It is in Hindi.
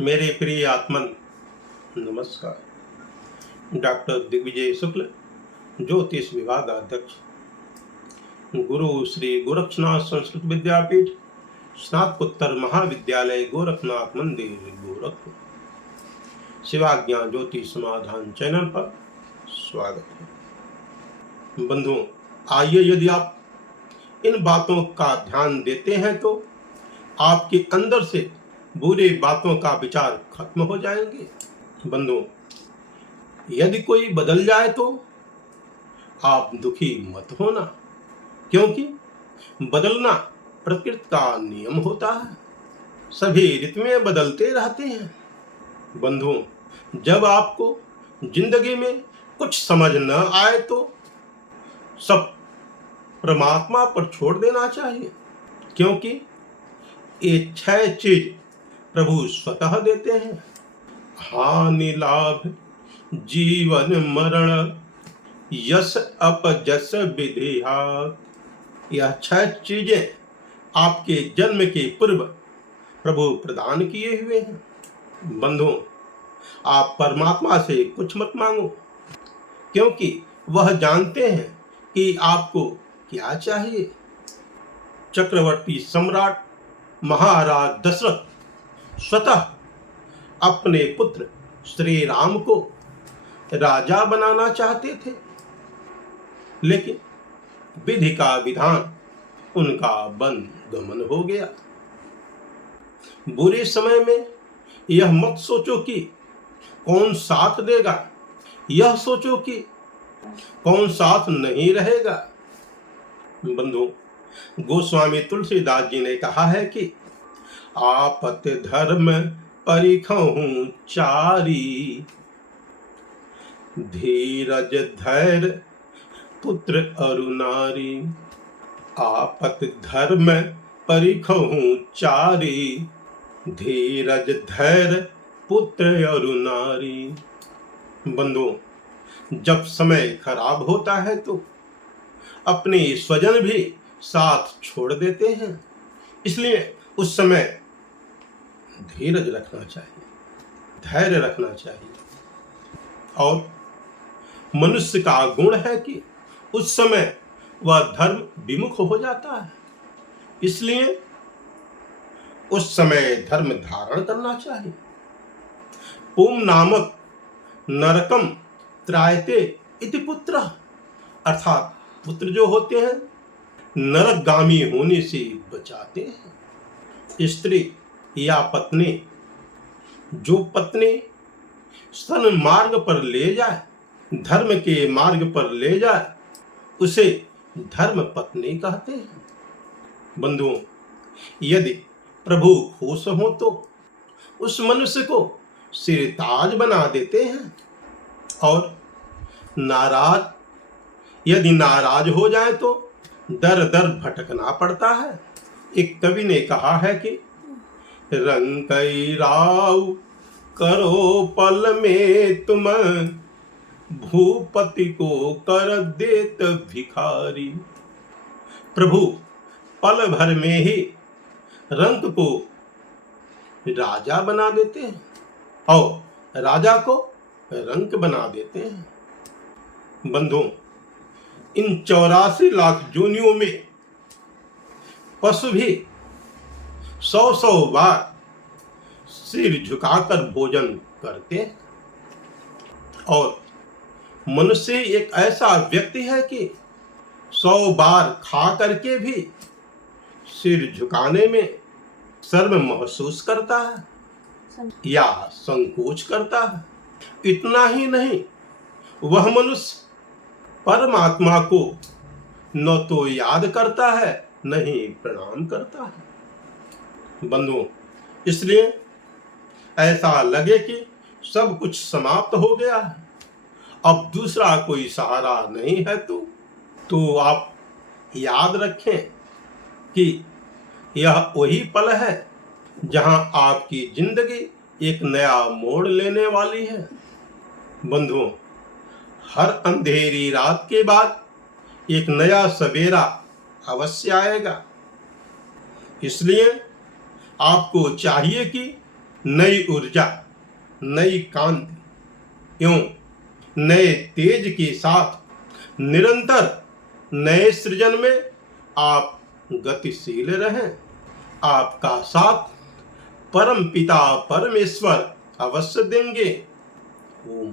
मेरे प्रिय आत्मन नमस्कार। डॉक्टर दिग्विजय शुक्ल, ज्योतिष विभाग अध्यक्ष, गुरु श्री गोरक्षनाथ संस्कृत विद्यापीठ, स्नातकोत्तर महाविद्यालय गोरखनाथ मंदिर गोरखपुर। शिवाज्ञा ज्योतिष समाधान चैनल पर स्वागत है। बंधुओं, आइए, यदि आप इन बातों का ध्यान देते हैं तो आपके अंदर से बुरी बातों का विचार खत्म हो जाएंगे। बंधुओं, यदि कोई बदल जाए तो आप दुखी मत होना, क्योंकि बदलना प्रकृति का नियम होता है। सभी ऋतुएं बदलते रहते हैं। बंधुओं, जब आपको जिंदगी में कुछ समझ न आए तो सब परमात्मा पर छोड़ देना चाहिए, क्योंकि ये 6 चीज प्रभु स्वतः देते हैं। हानि लाभ जीवन मरण यश अपजस विधिहार। यह 6 चीजें आपके जन्म के पूर्व प्रभु प्रदान किए हुए हैं। बंधुओं, आप परमात्मा से कुछ मत मांगो, क्योंकि वह जानते हैं कि आपको क्या चाहिए। चक्रवर्ती सम्राट महाराज दशरथ स्वतः अपने पुत्र श्री राम को राजा बनाना चाहते थे, लेकिन विधि का विधान उनका वन गमन हो गया। बुरे समय में यह मत सोचो कि कौन साथ देगा, यह सोचो कि कौन साथ नहीं रहेगा। बंधु, गोस्वामी तुलसीदास जी ने कहा है कि आपत धर्म परिखहु चारी, धीरज धैर्य पुत्र अरु नारी। आपत धर्म परिखहु चारी, धीरज धैर्य पुत्र अरु नारी। बंधुओं, जब समय खराब होता है तो अपने स्वजन भी साथ छोड़ देते हैं, इसलिए उस समय धीरज रखना चाहिए, धैर्य रखना चाहिए। और मनुष्य का गुण है कि उस समय वह धर्म विमुख हो जाता है, इसलिए उस समय धर्म धारण करना चाहिए। पुम नामक नरकम त्रायते इति पुत्र, अर्थात पुत्र जो होते हैं नरकगामी होने से बचाते हैं। स्त्री या पत्नी, जो पत्नी सन मार्ग पर ले जाए, धर्म के मार्ग पर ले जाए, उसे धर्म पत्नी कहते हैं। बंधुओं, यदि प्रभु खुश हो तो उस मनुष्य को सिरताज बना देते हैं, और यदि नाराज हो जाए तो दर दर भटकना पड़ता है। एक कवि ने कहा है कि रंकई राव करो पल में तुम, भूपति को कर देत भिखारी। प्रभु पल भर में ही रंक को राजा बना देते हैं और राजा को रंक बना देते हैं। बंधुओं, इन 84 लाख जोनियों में पशु भी 100 बार सिर झुकाकर भोजन करते हैं, और मनुष्य एक ऐसा व्यक्ति है कि 100 बार खा करके भी सिर झुकाने में शर्म महसूस करता है या संकोच करता है। इतना ही नहीं, वह मनुष्य परमात्मा को न तो याद करता है, नहीं प्रणाम करता है। बंधुओं, इसलिए ऐसा लगे कि सब कुछ समाप्त हो गया है, अब दूसरा कोई सहारा नहीं है, तो आप याद रखें कि यह वही पल है जहां आपकी जिंदगी एक नया मोड़ लेने वाली है। बंधुओं, हर अंधेरी रात के बाद एक नया सवेरा अवश्य आएगा, इसलिए आपको चाहिए कि नई ऊर्जा, नई कांति एवं नए तेज के साथ निरंतर नए सृजन में आप गतिशील रहें। आपका साथ परम पिता परमेश्वर अवश्य देंगे। ओम